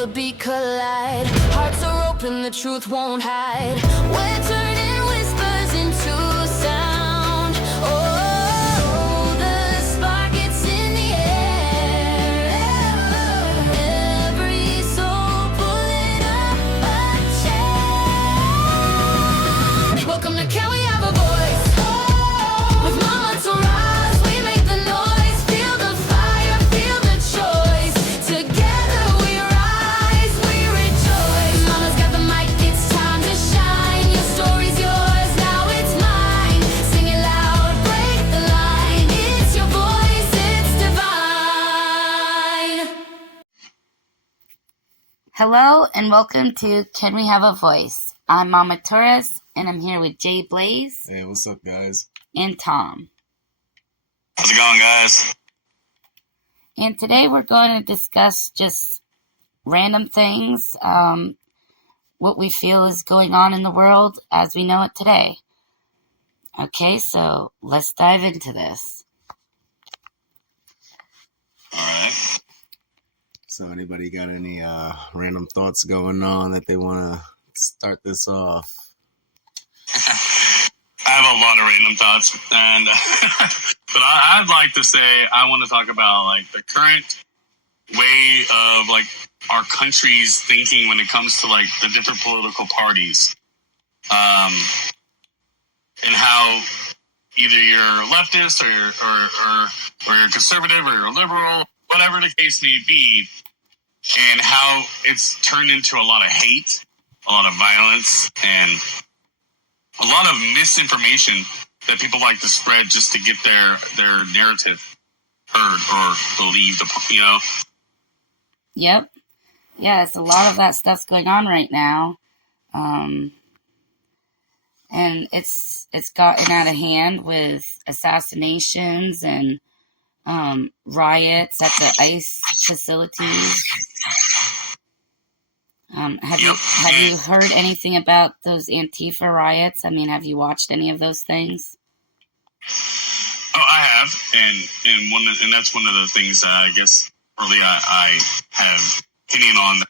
the beat collide. Hearts are open, the truth won't hide. We're turning whispers into sound. Oh, the spark, it's in the air. Every soul pulling up a chair. Welcome to Can We Have a Voice? With Mama to rise, we make the noise. Feel the fire, feel the choice. Together we rise, we rejoice. Mama's got the mic, it's time to shine. Your story's yours, now it's mine. Sing it loud, break the line. It's your voice, it's divine. Hello and welcome to Can We Have a Voice? I'm Mama Torres and I'm here with Jay Blaze Hey, what's up, guys? and Tom. How's it going, guys? And today we're going to discuss just random things, what we feel is going on in the world as we know it today. Okay, so let's dive into this. All right. So, anybody got any random thoughts going on that they want to start this off? I have a lot of random thoughts, and but I'd like to say I want to talk about like the current way of like our country's thinking when it comes to like the different political parties, and how either you're leftist or you're conservative or you're liberal, whatever the case may be, and how it's turned into a lot of hate, a lot of violence, and a lot of misinformation that people like to spread just to get their narrative heard or believed, you know? Yep. Yes, a lot of that stuff's going on right now. And it's gotten out of hand with assassinations and riots at the ICE facilities. Have you heard anything about those Antifa riots? I mean, have you watched any of those things? Oh, I have, and that's one of the things I guess really I have opinion on.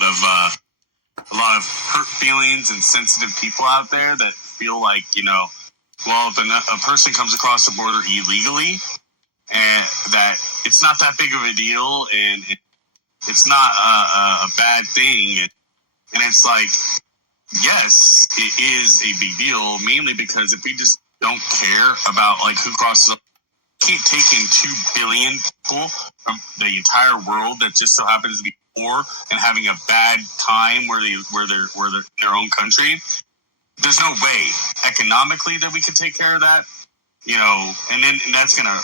A lot of hurt feelings and sensitive people out there that feel like, you know, well, if a person comes across the border illegally, and that it's not that big of a deal, and it's not a bad thing, and it's like, yes, it is a big deal, mainly because if we just don't care about like who crosses, can't take in 2 billion people from the entire world that just so happens to be poor and having a bad time where they're in their own country. There's no way economically that we could take care of that, you know, and that's gonna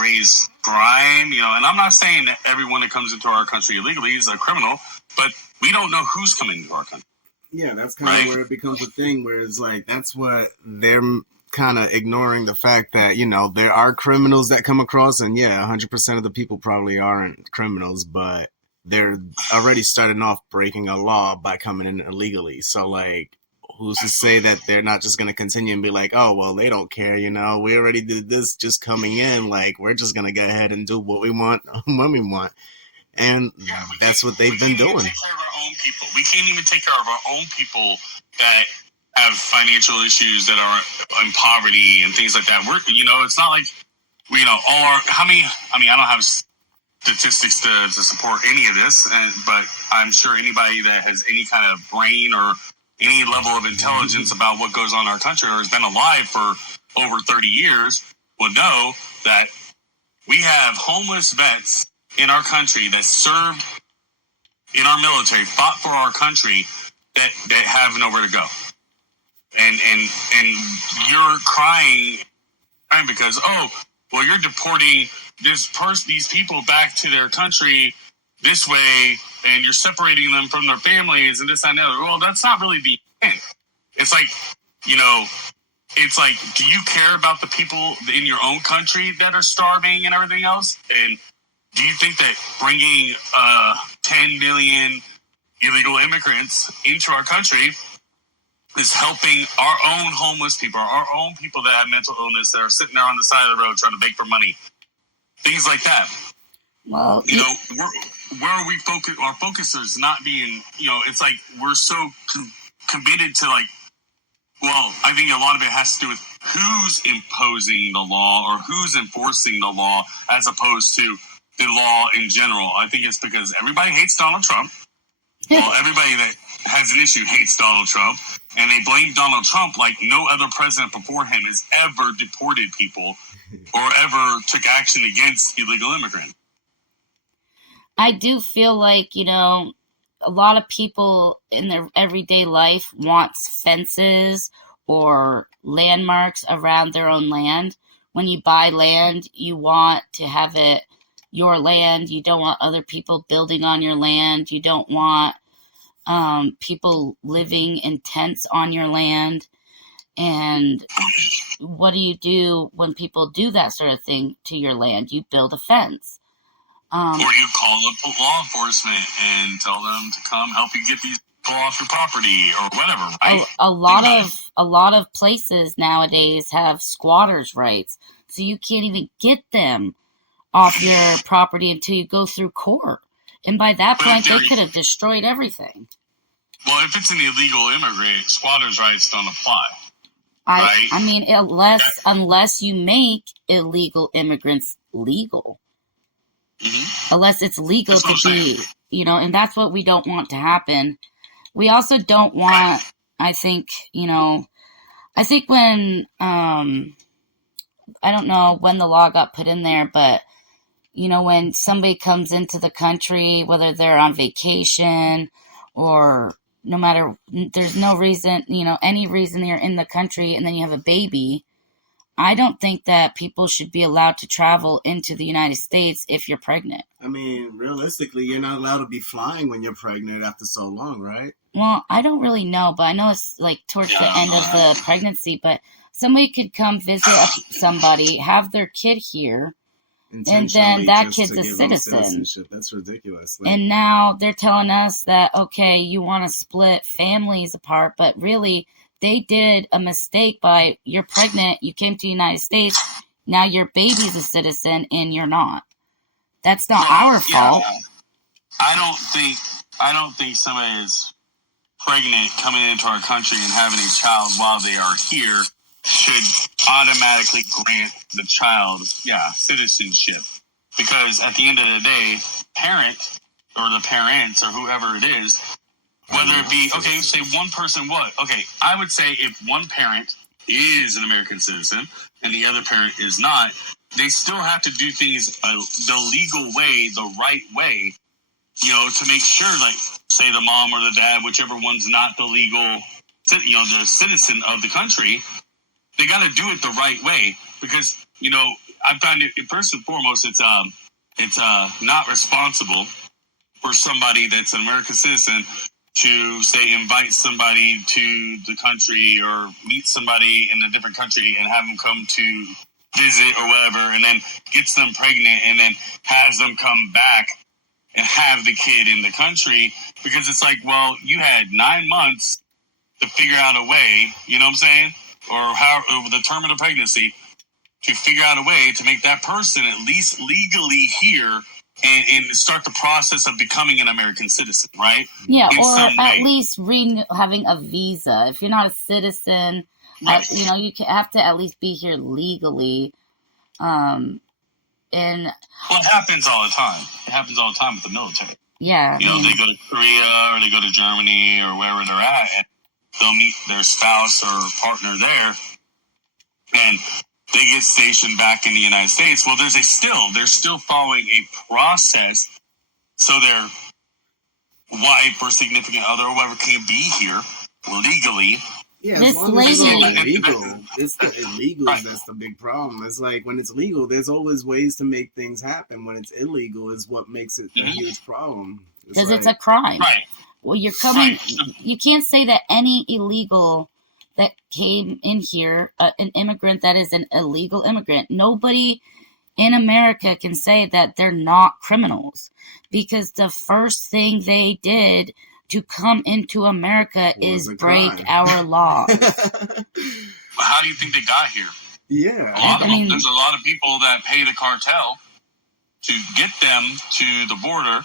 raise crime, you know. And I'm not saying that everyone that comes into our country illegally is a criminal, but we don't know who's coming into our country. Yeah, that's kind of where it becomes a thing where it's like, that's what they're kind of ignoring, the fact that, you know, there are criminals that come across, and yeah, 100% of the people probably aren't criminals, but they're already starting off breaking a law by coming in illegally. So, like, who's to say that they're not just going to continue and be like, oh, well, they don't care, you know, we already did this just coming in, like, we're just going to go ahead and do what we want when we want. And that's what they've been doing. Take care of our own people. We can't even take care of our own people that have financial issues, that are in poverty and things like that. We're, you know, it's not like, you know, I don't have statistics to support any of this, but I'm sure anybody that has any kind of brain or any level of intelligence about what goes on in our country or has been alive for over 30 years will know that we have homeless vets in our country that served in our military, fought for our country, that have nowhere to go. And you're crying because, oh, well, you're deporting these people back to their country this way, and you're separating them from their families and this and that. Well, that's not really the intent. It's like, you know, it's like, do you care about the people in your own country that are starving and everything else? And do you think that bringing 10 million illegal immigrants into our country is helping our own homeless people, our own people that have mental illness, that are sitting there on the side of the road trying to beg for money? Things like that. Well, You know, where are we focus? Our focus is not being, it's like we're so committed to like, well, I think a lot of it has to do with who's imposing the law or who's enforcing the law as opposed to the law in general. I think it's because everybody hates Donald Trump. Well, everybody that has an issue hates Donald Trump, and they blame Donald Trump like no other president before him has ever deported people or ever took action against illegal immigrants. I do feel like, a lot of people in their everyday life wants fences or landmarks around their own land. When you buy land, you want to have it your land. You don't want other people building on your land. You don't want people living in tents on your land. And what do you do when people do that sort of thing to your land? You build a fence. Or you call up law enforcement and tell them to come help you get these people off your property or whatever, right? A lot of places nowadays have squatters' rights, so you can't even get them off your property until you go through court. And by that point, they could have destroyed everything. Well, if it's an illegal immigrant, squatters' rights don't apply. Right? I mean, unless you make illegal immigrants legal. Mm-hmm. Unless it's legal to be, and that's what we don't want to happen. We also don't want, I think when, I don't know when the law got put in there, but, when somebody comes into the country, whether they're on vacation or no matter, there's no reason, any reason you're in the country and then you have a baby, I don't think that people should be allowed to travel into the United States if you're pregnant. I mean, realistically, you're not allowed to be flying when you're pregnant after so long, right? Well, I don't really know, but I know it's like towards the end of the pregnancy, but somebody could come visit somebody, have their kid here, and then that kid's a citizen. That's ridiculous. And now they're telling us that, okay, you want to split families apart, but really they did a mistake by you're pregnant, you came to the United States, now your baby's a citizen and you're not. That's not our fault. I don't think somebody is pregnant coming into our country and having a child while they are here should automatically grant the child, citizenship. Because at the end of the day, parent or the parents or whoever it is, whether it be, okay, say one person what? Okay, I would say if one parent is an American citizen and the other parent is not, they still have to do things the legal way, the right way, to make sure, like, say the mom or the dad, whichever one's not the legal, the citizen of the country, they got to do it the right way. Because, I find it, first and foremost, it's not responsible for somebody that's an American citizen to, say, invite somebody to the country or meet somebody in a different country and have them come to visit or whatever, and then gets them pregnant and then has them come back and have the kid in the country, because it's like, well, you had 9 months to figure out a way, you know what I'm saying? Or over the term of the pregnancy, to figure out a way to make that person at least legally here and start the process of becoming an American citizen, right? Yeah, or at least having a visa. If you're not a citizen, right, you have to at least be here legally. And it happens all the time. It happens all the time with the military. Yeah, they go to Korea or they go to Germany or wherever they're at, and they'll meet their spouse or partner there, and they get stationed back in the United States. Well, they're still following a process, so their wife or significant other or whoever can be here legally. Yeah, as long as it's illegal. It's the illegals that's the big problem. It's like when it's legal, there's always ways to make things happen. When it's illegal is what makes it a huge problem. Because it's a crime. Right. Well, you're coming. Right. You can't say that any illegal that came in here, an immigrant that is an illegal immigrant, nobody in America can say that they're not criminals, because the first thing they did to come into America is break our laws. How do you think they got here? Yeah. There's a lot of people that pay the cartel to get them to the border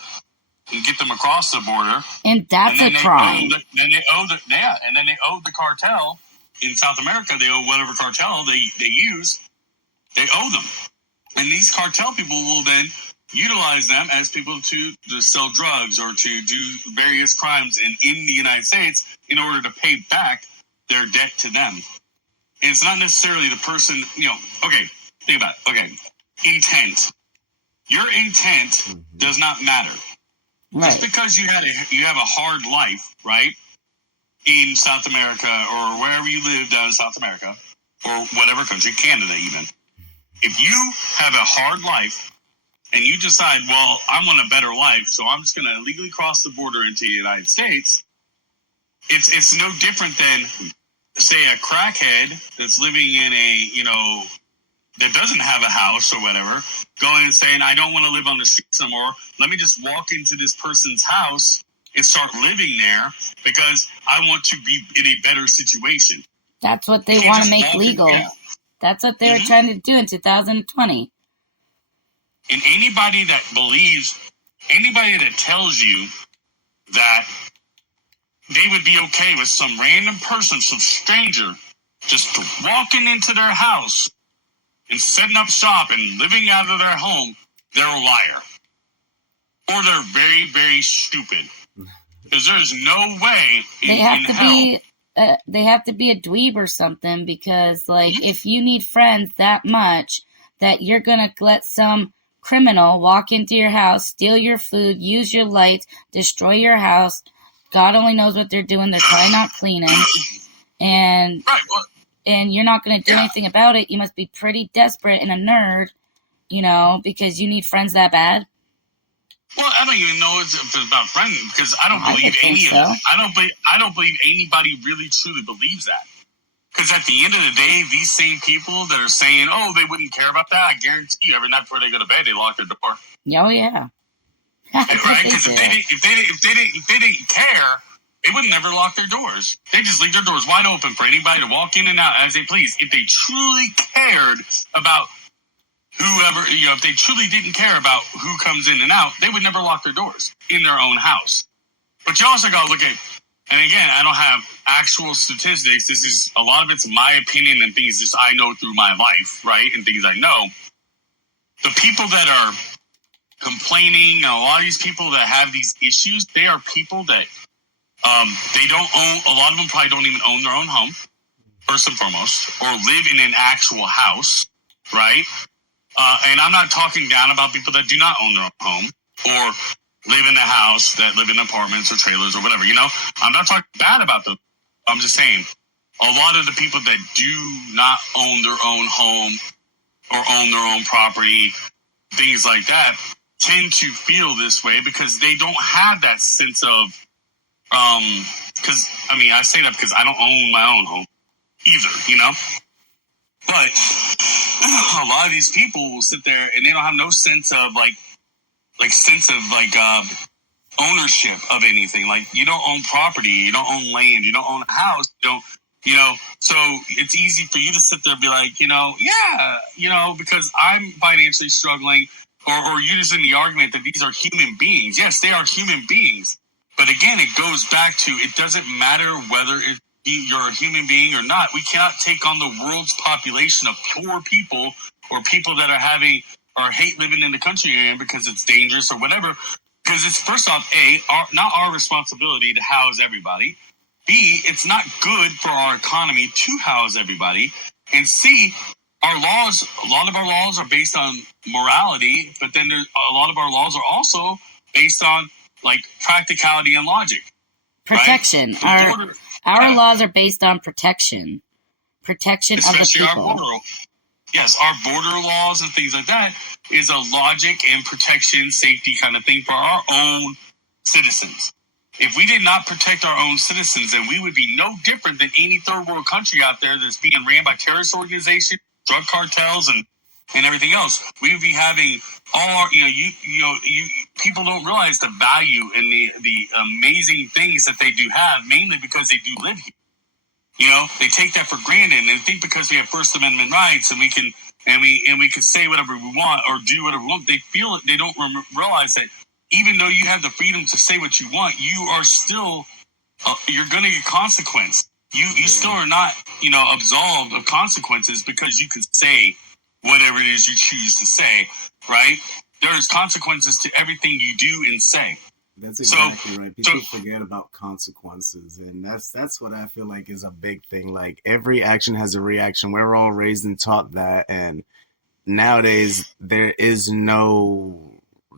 and get them across the border. And that's a crime. Then they owe the cartel in South America. They owe whatever cartel they use. They owe them, and these cartel people will then utilize them as people to sell drugs or to do various crimes in the United States in order to pay back their debt to them. And it's not necessarily the person, okay, think about it. Okay, intent. Your intent does not matter. Right. Just because you have a hard life, right, in South America or wherever you live down in South America or whatever country, Canada even. If you have a hard life and you decide, well, I want a better life, so I'm just going to illegally cross the border into the United States, it's no different than, say, a crackhead that's living in that doesn't have a house or whatever, going and saying, I don't want to live on the streets anymore. Let me just walk into this person's house and start living there because I want to be in a better situation. That's what they want to make legal. That's what they were trying to do in 2020. And anybody that tells you that they would be okay with some random person, some stranger, just walking into their house and setting up shop and living out of their home, they're a liar. Or they're very, very stupid. Because there's no way they have to be a dweeb or something, because if you need friends that much that you're gonna let some criminal walk into your house, steal your food, use your lights, destroy your house, God only knows what they're doing, they're probably not cleaning, and you're not gonna do anything about it. You must be pretty desperate and a nerd, because you need friends that bad. Well, I don't even know if it's about friends, because I don't believe any of them. I don't believe anybody really truly believes that. Because at the end of the day, these same people that are saying, "Oh, they wouldn't care about that," I guarantee you, every night before they go to bed, they lock their door. Oh yeah, right? Because if they didn't care, they would never lock their doors. They just leave their doors wide open for anybody to walk in and out as they please. If they truly cared about whoever, if they truly didn't care about who comes in and out, they would never lock their doors in their own house. But you also got to look at, and again, I don't have actual statistics. This is, a lot of it's my opinion and things just I know through my life, right? And things I know. The people that are complaining, a lot of these people that have these issues, they are people that they don't own, a lot of them probably don't even own their own home, first and foremost, or live in an actual house, right? And I'm not talking down about people that do not own their own home or live in a house, that live in apartments or trailers or whatever, I'm not talking bad about them. I'm just saying a lot of the people that do not own their own home or own their own property, things like that, tend to feel this way because they don't have that sense of, because, I say that because I don't own my own home either, But a lot of these people will sit there and they don't have no sense of ownership of anything. Like, you don't own property, you don't own land, you don't own a house, so it's easy for you to sit there and be like, because I'm financially struggling, or using the argument that these are human beings. Yes, they are human beings. But again, it goes back to, it doesn't matter whether you're a human being or not. We cannot take on the world's population of poor people or people that are hate living in the country you're in because it's dangerous or whatever. Because it's, first off, not our responsibility to house everybody. B, it's not good for our economy to house everybody. And C, a lot of our laws are based on morality, but then a lot of our laws are also based on practicality and logic. Protection. Right? Our laws are based on protection. Protection of the Especially people. Our border laws and things like that is a logic and protection, safety kind of thing for our own citizens. If we did not protect our own citizens, then we would be no different than any third world country out there that's being ran by terrorist organizations, drug cartels, and everything else. We would be having all our, people don't realize the value and the amazing things that they do have, mainly because they do live here. They take that for granted and they think because we have First Amendment rights and we can and we can say whatever we want or do whatever we want. They feel it. They don't realize that even though you have the freedom to say what you want, you are still you're going to get consequence. You still are not, absolved of consequences because you can say whatever it is you choose to say, right? There's consequences to everything you do and say. That's exactly right. People forget about consequences, and that's what I feel like is a big thing. Like, every action has a reaction. We're all raised and taught that, and nowadays there is no.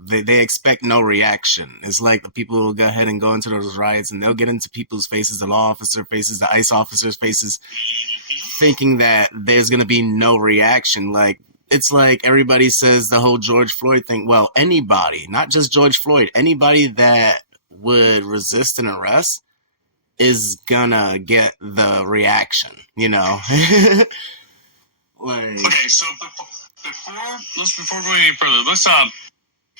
They expect no reaction. It's like the people will go ahead and go into those riots, and they'll get into people's faces, the law officer faces, the ICE officers' faces, thinking that there's gonna be no reaction. Like, it's like everybody says the whole George Floyd thing. Well, anybody, not just George Floyd, anybody that would resist an arrest is gonna get the reaction, Like, Okay, so before going any further,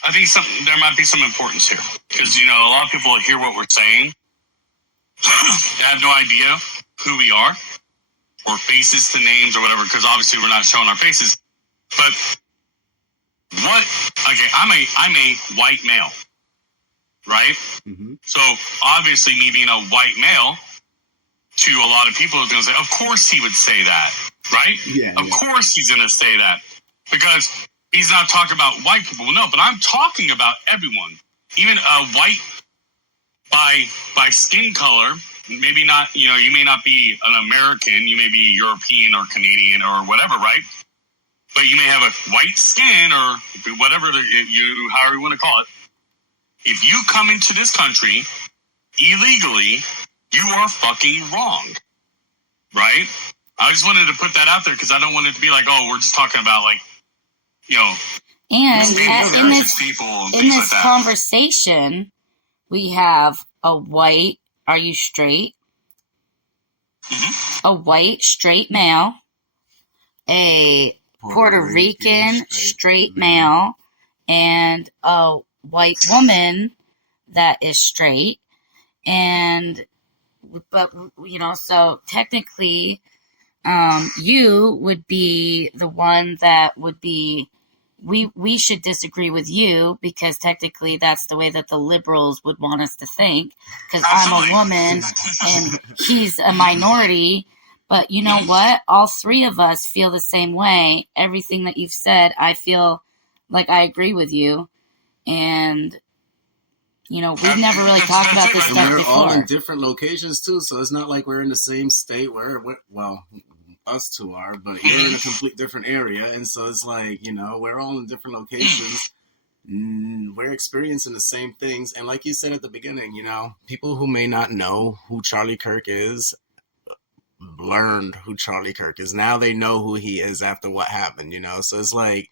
I think there might be some importance here because a lot of people hear what we're saying, they have no idea who we are or faces to names or whatever, because obviously we're not showing our faces. But I'm a white male, right? mm-hmm. So obviously me being a white male, to a lot of people is going to say, of course he would say that, right? Yeah. Of course he's going to say that because he's not talking about white people. No, but I'm talking about everyone. Even white by skin color, maybe not, you may not be an American, you may be European or Canadian or whatever, right? But you may have a white skin or whatever, however you want to call it. If you come into this country illegally, you are fucking wrong, right? I just wanted to put that out there because I don't want it to be like, oh, we're just talking about and in this like conversation, we have a white, are you straight? Mm-hmm. A white straight male, a Puerto Rican straight male, and a white woman that is straight. But so technically, you would be the one that would be, we should disagree with you because technically that's the way that the liberals would want us to think, because I'm a woman and he's a minority. But you know what? All three of us feel the same way. Everything that you've said, I feel like I agree with you. And we've never really talked about this stuff we're before. All in different locations too, so it's not like we're in the same state. Well, us two are, but we're in a complete different area, and so it's like, we're all in different locations. We're experiencing the same things, and like you said at the beginning, people who may not know who Charlie Kirk is learned who Charlie Kirk is. Now they know who he is after what happened, so it's like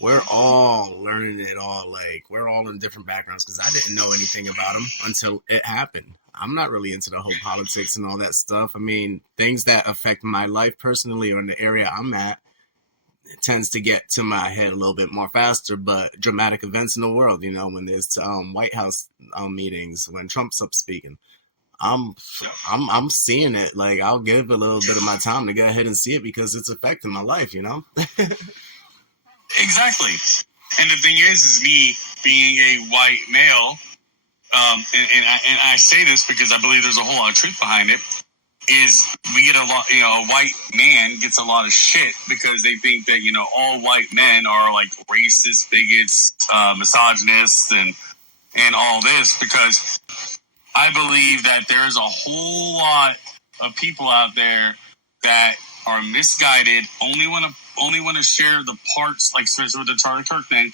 we're all learning it all. Like, we're all in different backgrounds because I didn't know anything about him until it happened. I'm not really into the whole politics and all that stuff. I mean, things that affect my life personally or in the area I'm at, it tends to get to my head a little bit more faster. But dramatic events in the world, when there's White House meetings, when Trump's up speaking, I'm seeing it. Like, I'll give a little bit of my time to go ahead and see it because it's affecting my life, Exactly. And the thing is me being a white male, and I say this because I believe there's a whole lot of truth behind it, is we get a lot, a white man gets a lot of shit because they think that, all white men are like racist, bigots, misogynists, and all this, because I believe that there's a whole lot of people out there that are misguided, only want to share the parts, like especially with the Charlie Kirk thing,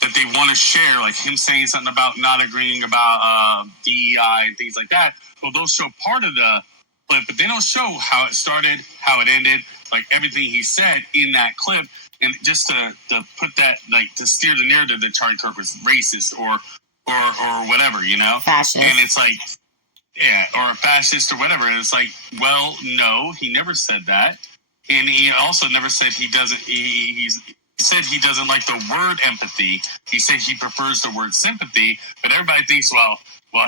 that they want to share, like him saying something about not agreeing about DEI and things like that. Well, they'll show part of the clip, but they don't show how it started, how it ended, like everything he said in that clip, and just to put that, like, to steer the narrative that Charlie Kirk was racist or whatever, Fascist. And it's like, yeah, or a fascist or whatever. And it's like, well, no, he never said that. And he also never said he doesn't, he said he doesn't like the word empathy. He said he prefers the word sympathy. But everybody thinks, well,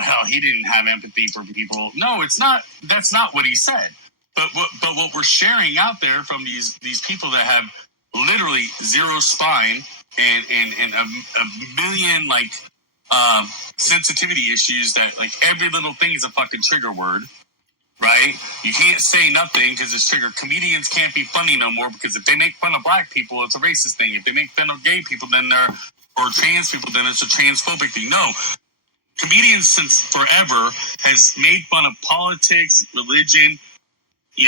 hell, he didn't have empathy for people. No, it's not. That's not what he said. But what we're sharing out there from these people that have literally zero spine and a million sensitivity issues that like every little thing is a fucking trigger word, right? You can't say nothing because it's trigger. Comedians can't be funny no more because if they make fun of black people, it's a racist thing. If they make fun of gay people, then or trans people, then it's a transphobic thing. No. Comedians since forever has made fun of politics, religion,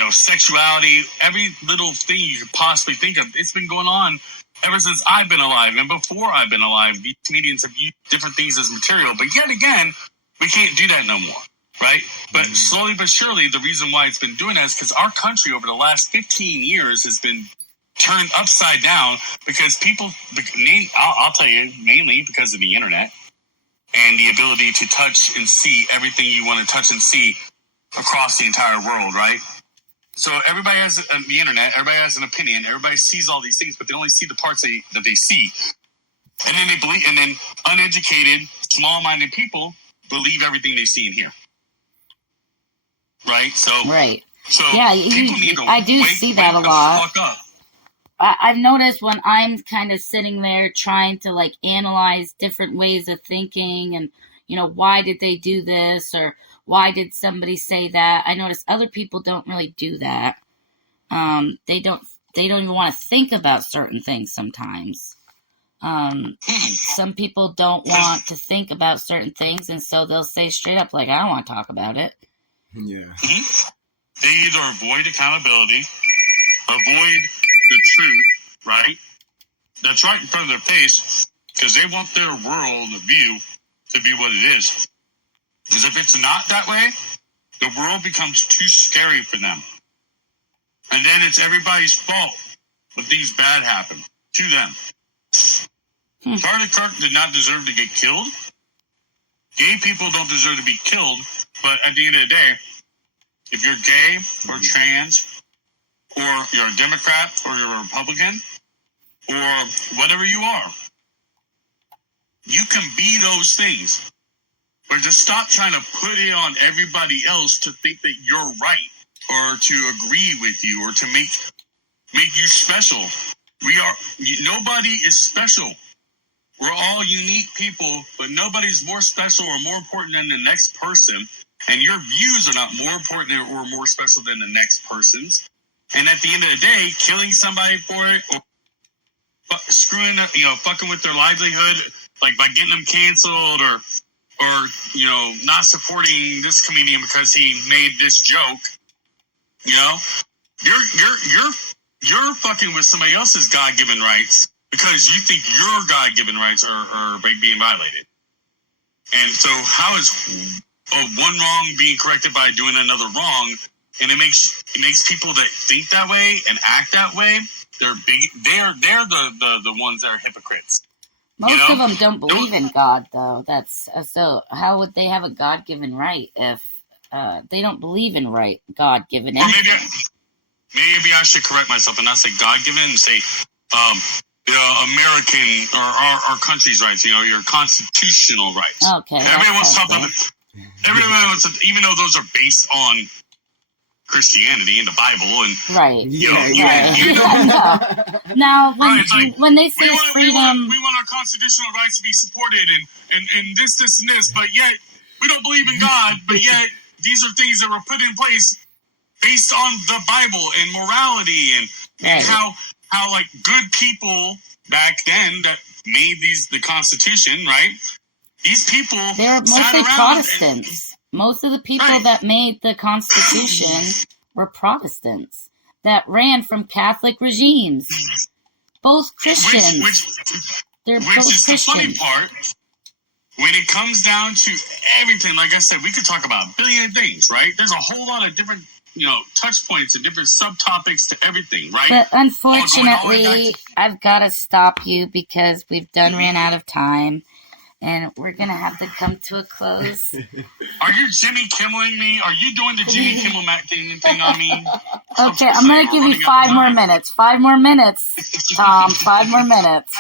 sexuality, every little thing you could possibly think of. It's been going on ever since I've been alive. And before I've been alive, these comedians have used different things as material. But yet again, we can't do that no more, right? But slowly but surely, the reason why it's been doing that is because our country over the last 15 years has been turned upside down because people, I'll tell you, mainly because of the internet and the ability to touch and see everything you want to touch and see across the entire world, right? So everybody has the internet, everybody has an opinion, everybody sees all these things, but they only see the parts that they see. And then they believe, and then uneducated, small-minded people believe everything they see and hear. Right? So, Right. So yeah, people need to I do see that a lot. Fuck up. I've noticed when I'm kind of sitting there trying to like analyze different ways of thinking and, why did they do this or why did somebody say that? I notice other people don't really do that. They don't even want to think about certain things sometimes. Some people don't want to think about certain things, and so they'll say straight up, like, I don't want to talk about it. Yeah. They either avoid accountability, avoid the truth, right? That's right in front of their face, because they want their world view to be what it is. Because if it's not that way, the world becomes too scary for them. And then it's everybody's fault when things bad happen to them. Charlie Kirk did not deserve to get killed. Gay people don't deserve to be killed. But at the end of the day, if you're gay or trans, or you're a Democrat or you're a Republican, or whatever you are, you can be those things. But just stop trying to put it on everybody else to think that you're right or to agree with you or to make you special. Nobody is special. We're all unique people, but nobody's more special or more important than the next person. And your views are not more important or more special than the next person's. And at the end of the day, killing somebody for it or screwing up, fucking with their livelihood, like by getting them canceled or not supporting this comedian because he made this joke, you're fucking with somebody else's God-given rights because you think your God-given rights are being violated. And so how is one wrong being corrected by doing another wrong? And it makes people that think that way and act that way, they're the ones that are hypocrites. Most of them don't believe in God, though. That's so. How would they have a God-given right if they don't believe in God-given? Or maybe I should correct myself and not say God-given and say, American or our country's rights. Your constitutional rights. Okay. Everybody wants to talk about it. Everybody wants to, even though those are based on Christianity and the Bible and right. Now, when they say freedom, we want our constitutional rights to be supported and this and this, but yet we don't believe in God. But yet these are things that were put in place based on the Bible and morality and how like good people back then that made the Constitution, right? These people they're mostly Protestants. Most of the people that made the Constitution were Protestants that ran from Catholic regimes. Both Christians. They're both is Christians. The funny part. When it comes down to everything, like I said, we could talk about a billion things, right? There's a whole lot of different, touch points and different subtopics to everything, right? But unfortunately, I've got to stop you because we've ran out of time. And we're going to have to come to a close. Are you Jimmy Kimmeling me? Are you doing the Jimmy Kimmel thing on me? Okay, I'm going to give you 5 more minutes. 5 more minutes, Tom. 5 more minutes.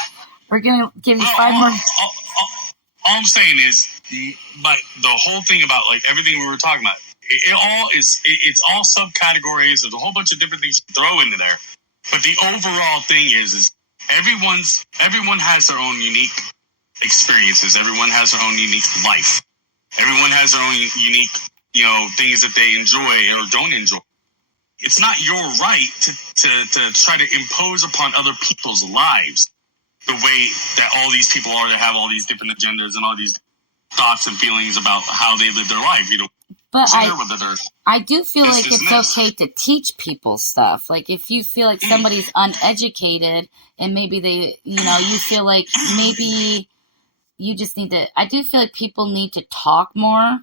We're going to give you 5 more. All I'm saying is, but the whole thing about like everything we were talking about, it's all subcategories. There's a whole bunch of different things you throw into there. But the overall thing is everyone has their own unique experiences. Everyone has their own unique life. Everyone has their own unique, things that they enjoy or don't enjoy. It's not your right to try to impose upon other people's lives the way that all these people are that have all these different agendas and all these thoughts and feelings about how they live their life. But whether they're I do feel like this and it's this. okay to teach people stuff. Like if you feel like somebody's uneducated and maybe they, you feel like maybe you just need to, I do feel like people need to talk more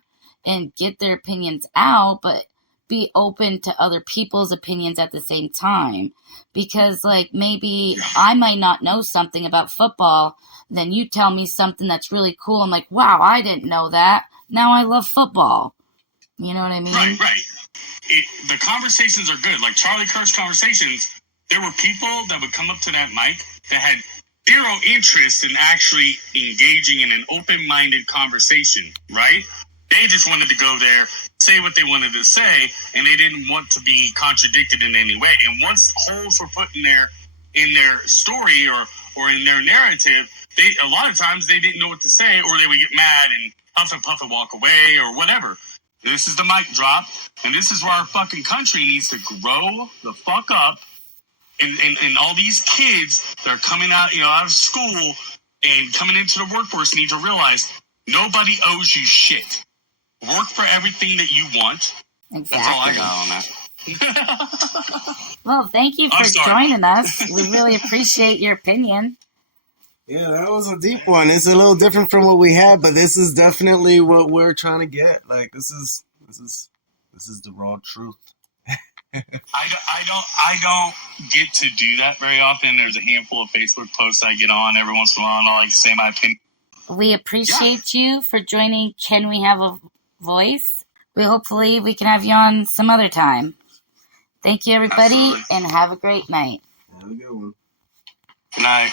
and get their opinions out, but be open to other people's opinions at the same time. Because like maybe I might not know something about football, then you tell me something that's really cool. I'm like, wow, I didn't know that. Now I love football. You know what I mean? Right. The conversations are good. Like Charlie Kirk's conversations, there were people that would come up to that mic that had zero interest in actually engaging in an open-minded conversation, right? They just wanted to go there, say what they wanted to say, and they didn't want to be contradicted in any way. And once holes were put in their story or in their narrative, a lot of times they didn't know what to say, or they would get mad and huff and puff and walk away or whatever. This is the mic drop, and this is where our fucking country needs to grow the fuck up. And all these kids that are coming out, out of school and coming into the workforce need to realize nobody owes you shit. Work for everything that you want. Exactly. That's all I got on that. Well, thank you for joining us. We really appreciate your opinion. Yeah, that was a deep one. It's a little different from what we had, but this is definitely what we're trying to get. Like this is the raw truth. I don't get to do that very often. There's a handful of Facebook posts I get on every once in a while, and I like to say my opinion. We appreciate you for joining Can We Have a Voice? Hopefully we can have you on some other time. Thank you, everybody, Absolutely. and have a great night. Have a good one. Good night.